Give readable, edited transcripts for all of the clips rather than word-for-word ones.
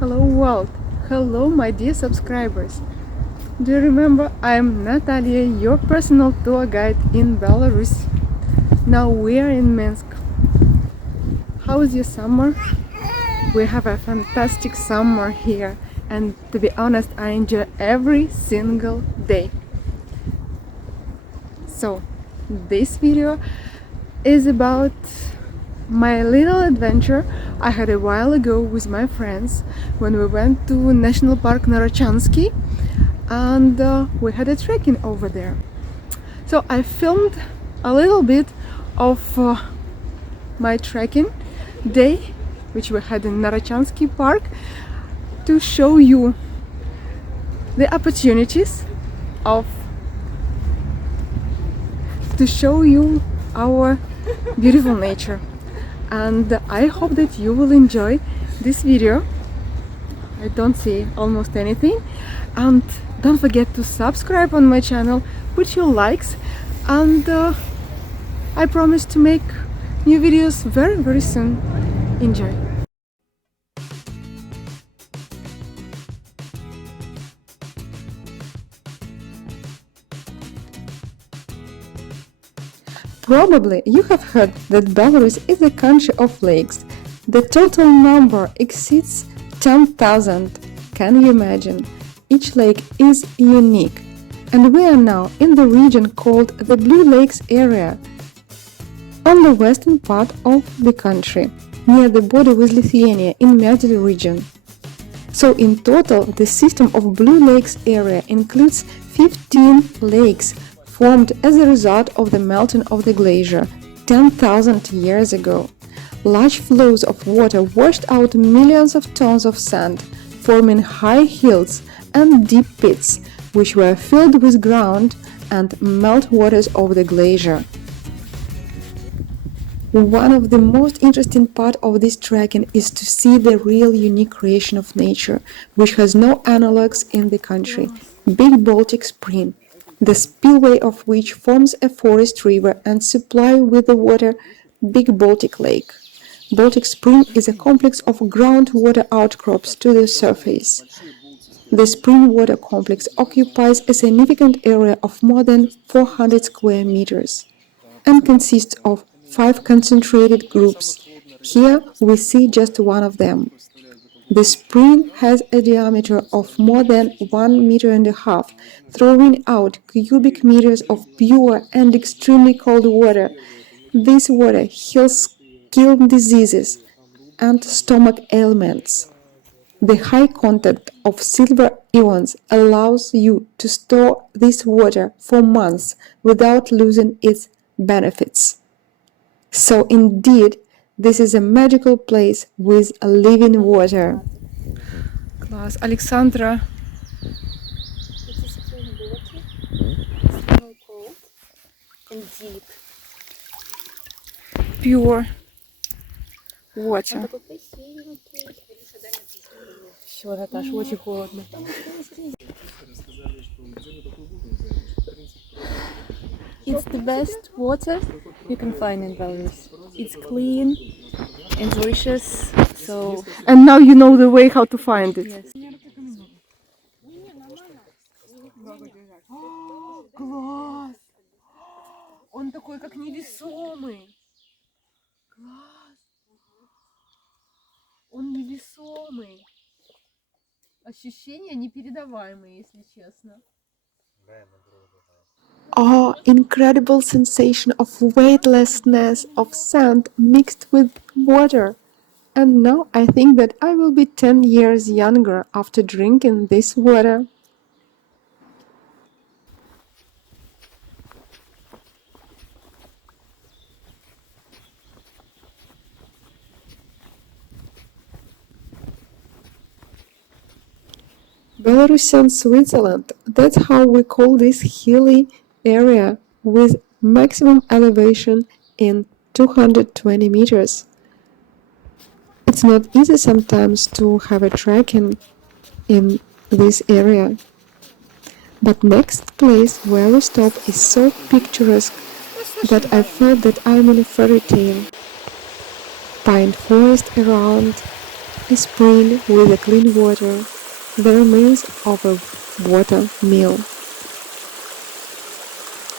Hello world, hello my dear subscribers. Do you remember I'm Natalia, your personal tour guide in Belarus. Now we are in Minsk. How is your summer? We have a fantastic summer here, and to be honest, I enjoy every single day. So this video is about my little adventure I had a while ago with my friends when we went to National Park Narochansky, and we had a trekking over there. So I filmed a little bit of my trekking day which we had in Narochansky Park to show you the opportunities of to show you our beautiful nature. And I hope that you will enjoy this video. I don't see almost anything, and don't forget to subscribe on my channel, put your likes, and I promise to make new videos very soon. Enjoy! Probably you have heard that Belarus is a country of lakes. The total number exceeds 10,000. Can you imagine? Each lake is unique. And we are now in the region called the Blue Lakes area, on the western part of the country, near the border with Lithuania in Myrdili region. So in total, the system of Blue Lakes area includes 15 lakes formed as a result of the melting of the glacier 10,000 years ago. Large flows of water washed out millions of tons of sand, forming high hills and deep pits, which were filled with ground and meltwaters of the glacier. One of the most interesting parts of this trekking is to see the real unique creation of nature, which has no analogues in the country. Big Baltic Spring, the spillway of which forms a forest river and supply with the water Big Baltic Lake. Baltic Spring is a complex of groundwater outcrops to the surface. The spring water complex occupies a significant area of more than 400 square meters and consists of 5 concentrated groups. Here we see just one of them. The spring has a diameter of more than 1.5 meters, throwing out cubic meters of pure and extremely cold water. This water heals skin diseases and stomach ailments. The high content of silver ions allows you to store this water for months without losing its benefits. So indeed, this is a magical place with living water. Класс. Alexandra. It's a spring water. It's so cold and deep. Pure water. Все, Наташа, очень холодно. It's the best water you can find in Belarus. It's clean and delicious. So And now you know the way how to find it. yes. Класс! Он такой, как невесомый. Класс! Он невесомый. Ощущения непередаваемые, если честно. Oh, incredible sensation of weightlessness of sand mixed with water. And now I think that I will be 10 years younger after drinking this water. Belarussian Switzerland, that's how we call this hilly area with maximum elevation in 220 meters. It's not easy sometimes to have a trekking in this area. But next place where we stop is so picturesque that I felt that I'm in a fairy tale. Pine forest around, A spring with a clean water, the remains of a water mill.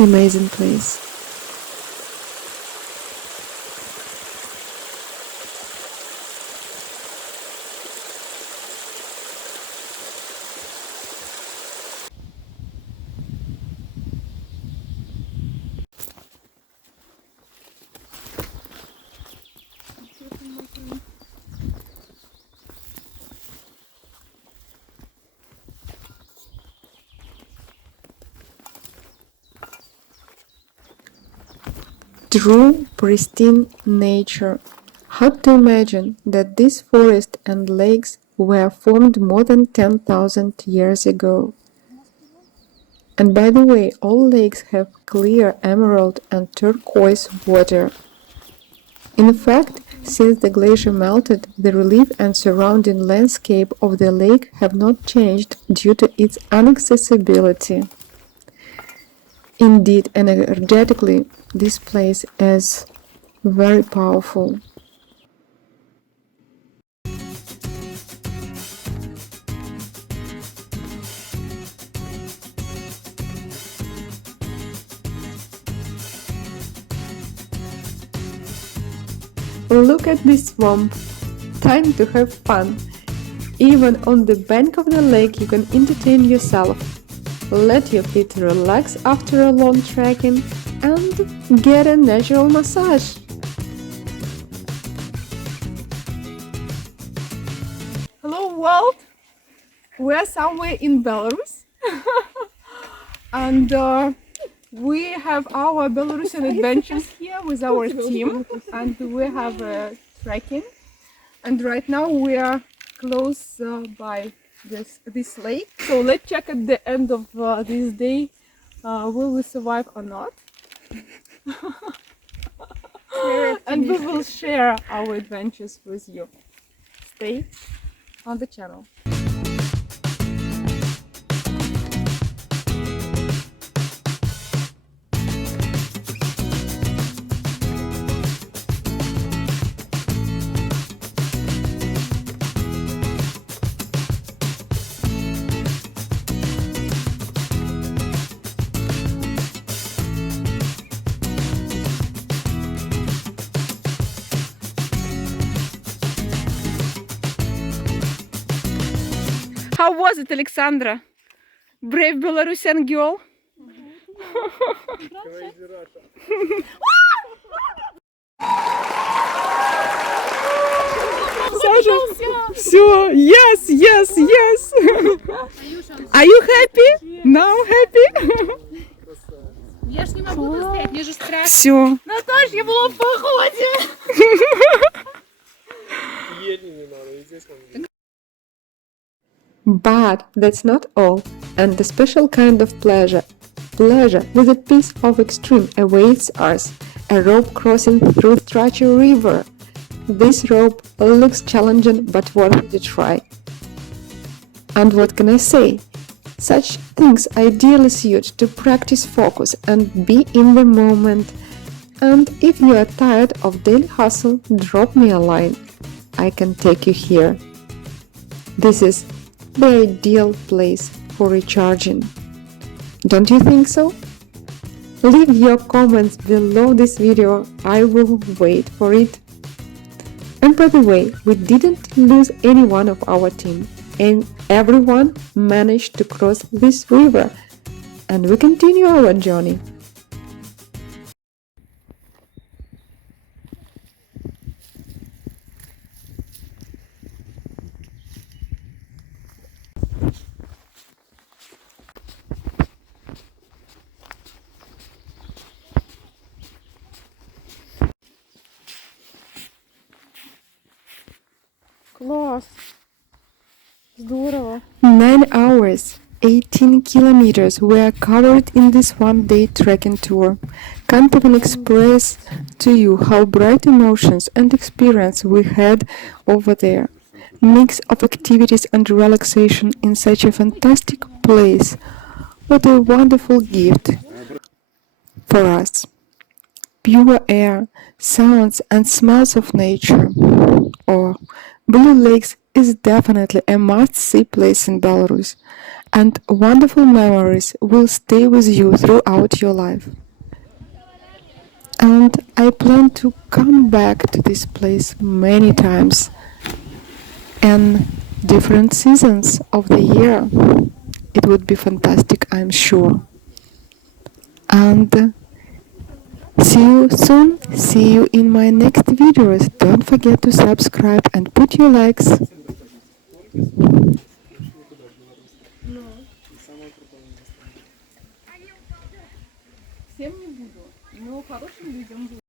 Amazing place. True pristine nature. Hard to imagine that this forest and lakes were formed more than 10,000 years ago. And by the way, all lakes have clear emerald and turquoise water. In fact, since the glacier melted, the relief and surrounding landscape of the lake have not changed due to its inaccessibility. Indeed, energetically, this place is very powerful. Look at this swamp. Time to have fun. Even on the bank of the lake you can entertain yourself. Let your feet relax after a long trekking and get a natural massage. Hello world! We're somewhere in Belarus and we have our Belarusian adventures here with our team and we have trekking, and right now we are close by this lake. So let's check at the end of this day will we survive or not. And we will share our adventures with you. Stay on the channel. How was it, Alexandra? Brave Belarusian girl? Саша, все, yes. Are you happy? Now happy? Я ж не могу достоять, мне же страшно. Все. Наташ, я была в походе. But that's not all, and a special kind of pleasure with a piece of extreme awaits us, a rope crossing through Trache River. This rope looks challenging but worth it to try. And what can I say? Such things ideally suit to practice focus and be in the moment. And if you are tired of daily hustle, drop me a line. I can take you here. This is the ideal place for recharging. Don't you think so? Leave your comments below this video, I will wait for it. And by the way, we didn't lose any one of our team, and everyone managed to cross this river, and we continue our journey. Класс. Здорово. 9 hours, 18 kilometers were covered in this one-day trekking tour. Can't even express to you how bright emotions and experience we had over there. Mix of activities and relaxation in such a fantastic place. What a wonderful gift for us. Pure air, sounds and smells of nature. Oh, Blue Lakes is definitely a must-see place in Belarus, and wonderful memories will stay with you throughout your life. And I plan to come back to this place many times in different seasons of the year. It would be fantastic, I'm sure. And see you soon. See you in my next videos. Don't forget to subscribe and put your likes. Всем не буду, но хорошим людям буду.